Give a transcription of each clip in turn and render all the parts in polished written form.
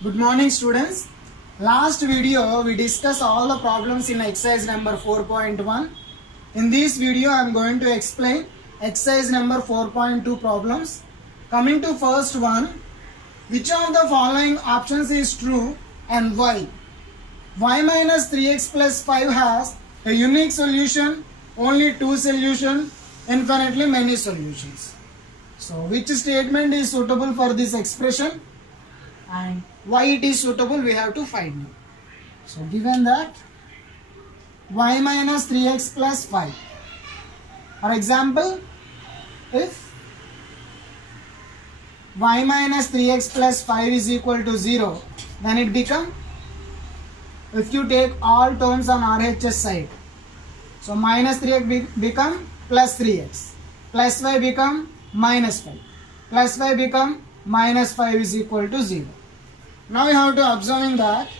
Good morning students. Last video we discussed all the problems in exercise number 4.1. In this video I am going to explain exercise number 4.2 problems. Coming to first one, which of the following options is true and why? Y minus 3x plus 5 has a unique solution, only two solutions, infinitely many solutions. So which statement is suitable for this expression and why it is suitable we have to find out. So given that y minus 3x plus 5, for example, if y minus 3x plus 5 is equal to 0, then it become, if you take all terms on RHS side, so minus 3x become plus 3x, plus 5 become minus 5, plus 5 become minus 5 is equal to 0. Now we have to observing that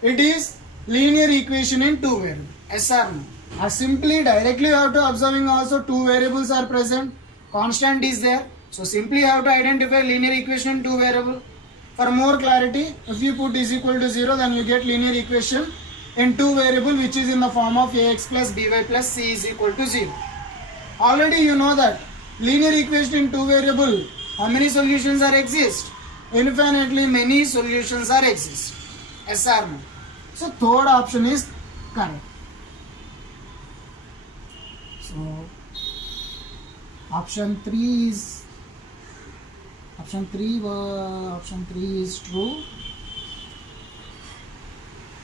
it is linear equation in two variables. Yes or no? Or simply directly you have to observing also two variables are present. Constant is there. So simply you have to identify linear equation in two variables. For more clarity, if you put is equal to 0, then you get linear equation in two variable which is in the form of ax plus by plus c is equal to 0. Already you know that linear equation in two variable, how many solutions are exist? Infinitely many solutions are exist. Yes or no? So third option is correct. So option 3 is true.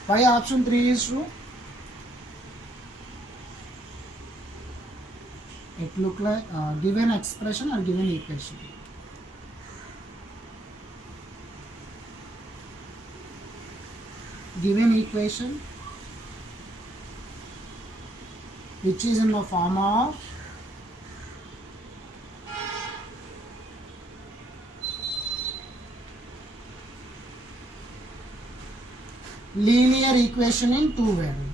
Why option 3 is true? It look like given expression or given equation. Given equation which is in the form of linear equation in two variables.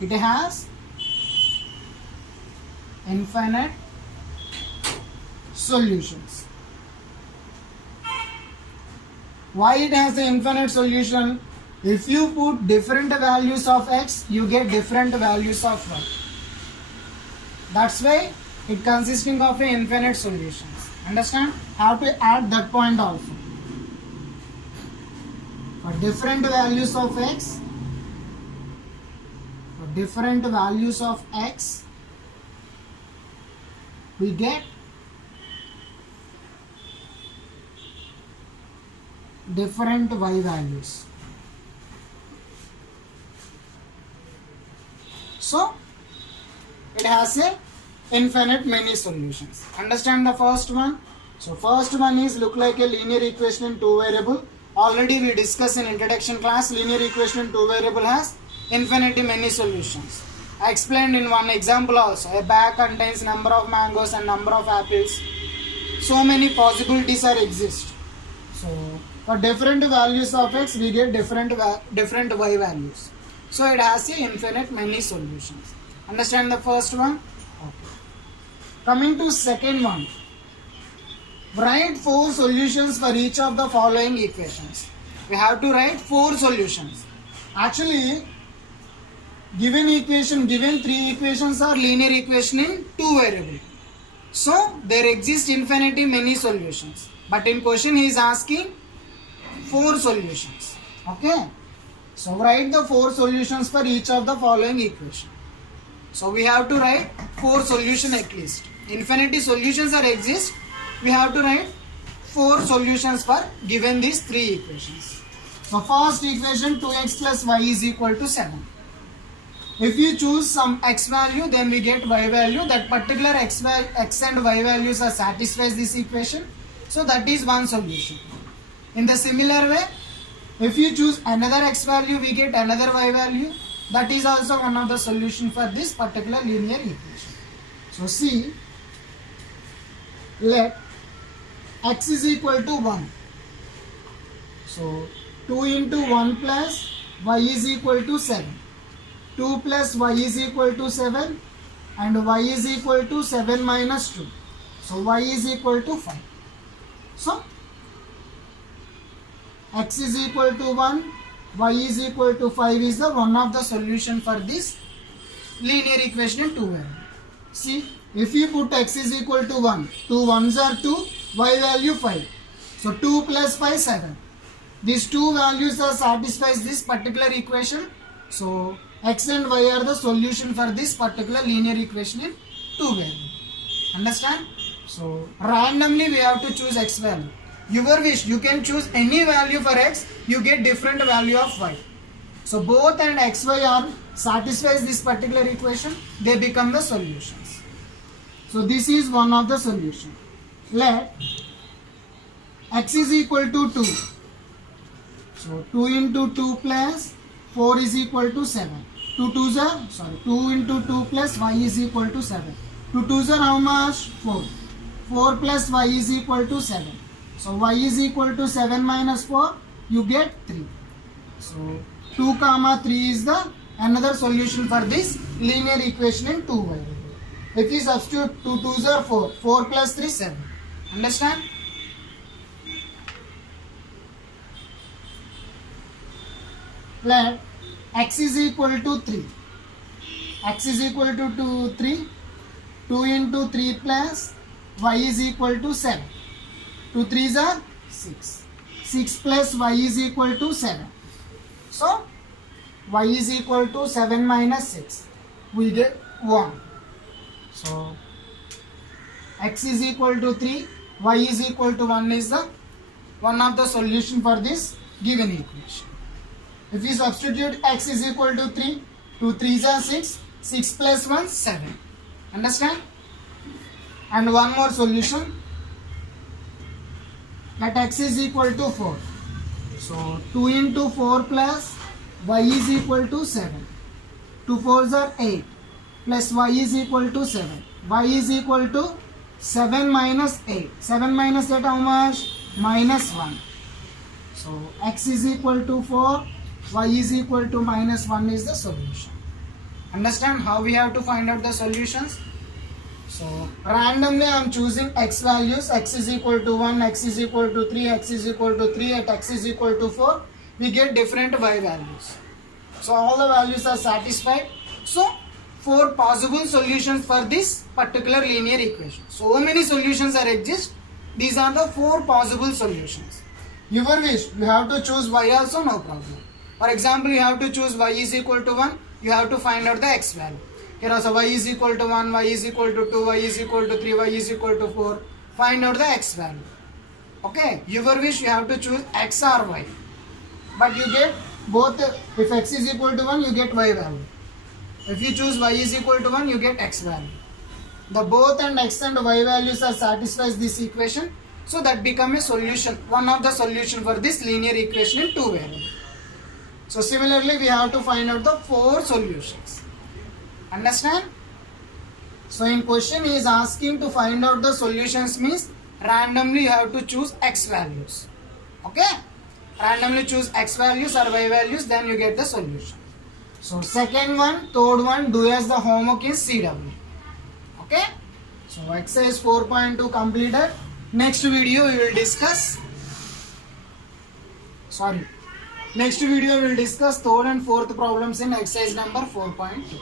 It has infinite solutions. Why it has the infinite solution? If you put different values of x, you get different values of y. That's why it consisting of infinite solutions. Understand? How to add that point also. For different values of x, we get different y values. So it has a infinite many solutions. Understand the first one? So first one is look like a linear equation in two variable. Already we discussed in introduction class, linear equation in two variable has infinitely many solutions. I explained in one example also. A bag contains number of mangoes and number of apples. So many possibilities are exist. So for different values of x, we get different y values. So it has a infinite many solutions. Understand the first one? Okay. Coming to second one. Write 4 solutions for each of the following equations. We have to write 4 solutions. Actually, given equation, given 3 equations are linear equation in 2 variables. So there exist infinitely many solutions. But in question he is asking 4 solutions. Okay. So write the 4 solutions for each of the following equation. So we have to write 4 solutions at least. Infinity solutions are exist. We have to write 4 solutions for given these 3 equations. So first equation 2x plus y is equal to 7. If you choose some x value, then we get y value. That particular x and y values are satisfies this equation. So that is one solution. In the similar way, if you choose another x value, we get another y value. That is also one of the solution for this particular linear equation. So see, let x is equal to 1. So 2 into 1 plus y is equal to 7. 2 plus y is equal to 7 and y is equal to 7 minus 2. So y is equal to 5. So x is equal to 1, y is equal to 5 is the one of the solution for this linear equation in 2 variables. See, if you put x is equal to 1, 2 1s are 2, y value 5. So 2 plus 5, 7. These two values are satisfies this particular equation. So x and y are the solution for this particular linear equation in 2 variables. Understand? So randomly we have to choose x value. Your wish, you can choose any value for x, you get different value of y. So both and xy are satisfies this particular equation, they become the solutions. So this is one of the solution. Let x is equal to 2. So 2 into 2 plus 4 is equal to 7. 2 into 2 plus y is equal to 7. 2 2s are how much? 4. 4 plus y is equal to 7. So y is equal to 7 minus 4, you get 3. So 2 comma 3 is the another solution for this linear equation in 2 variables. If we substitute 2 2s are 4, 4 plus 3 7. Understand? Let x is equal to 3. X is equal to 3. 2 into 3 plus y is equal to 7. 2 3s are 6. 6 plus y is equal to 7. So y is equal to 7 minus 6. We get 1. So x is equal to 3, y is equal to 1 is the one of the solution for this given equation. If we substitute x is equal to 3, 2 3s are 6, 6 plus 1 7. Understand? And one more solution. Let x is equal to 4. So 2 into 4 plus y is equal to 7. 2 4s are 8 plus y is equal to 7. Y is equal to 7 minus 8. 7 minus 8 how much? Minus 1. So x is equal to 4, y is equal to minus 1 is the solution. Understand how we have to find out the solutions? So randomly I am choosing x values. X is equal to 1, x is equal to 3, x is equal to 3, at x is equal to 4. We get different y values. So all the values are satisfied. So 4 possible solutions for this particular linear equation. So many solutions are exist. These are the 4 possible solutions. Your wish, you have to choose y also, no problem. For example, you have to choose y is equal to 1. You have to find out the x value. Here also y is equal to 1, y is equal to 2, y is equal to 3, y is equal to 4. Find out the x value. Okay, your wish, you have to choose x or y. But you get both. If x is equal to 1, you get y value. If you choose y is equal to 1, you get x value. The both and x and y values are satisfies this equation. So that become a solution, one of the solution for this linear equation in 2 variables. So similarly, we have to find out the 4 solutions. Understand? So in question he is asking to find out the solutions means randomly you have to choose x values. Okay? Randomly choose x values or y values, then you get the solution. So second one, third one, do as the homework is CW. Okay? So exercise 4.2 completed. Next video we will discuss. Next video we will discuss third and fourth problems in exercise number 4.2.